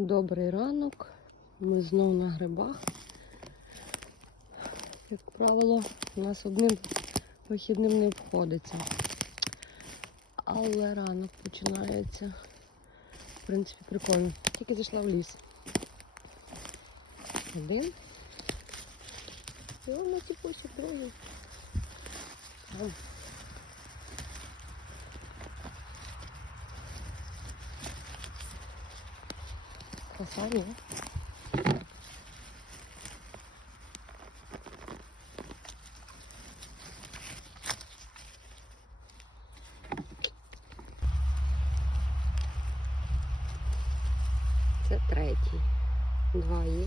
Добрий ранок. Ми знову на грибах. Як правило, у нас одним вихідним не обходиться. Але ранок починається. В принципі, прикольно. Тільки зайшла в ліс. Один. І воно типу другий. Краса? Це третій. Два є.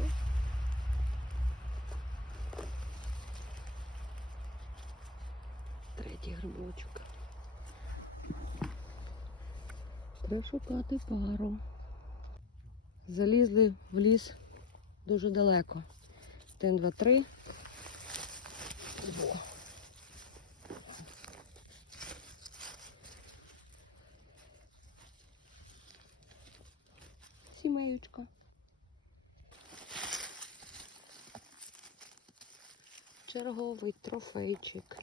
Третій грибочок. Треба шукати пару. Залізли в ліс дуже далеко. Один, два, три. Сімеючка. Черговий трофейчик.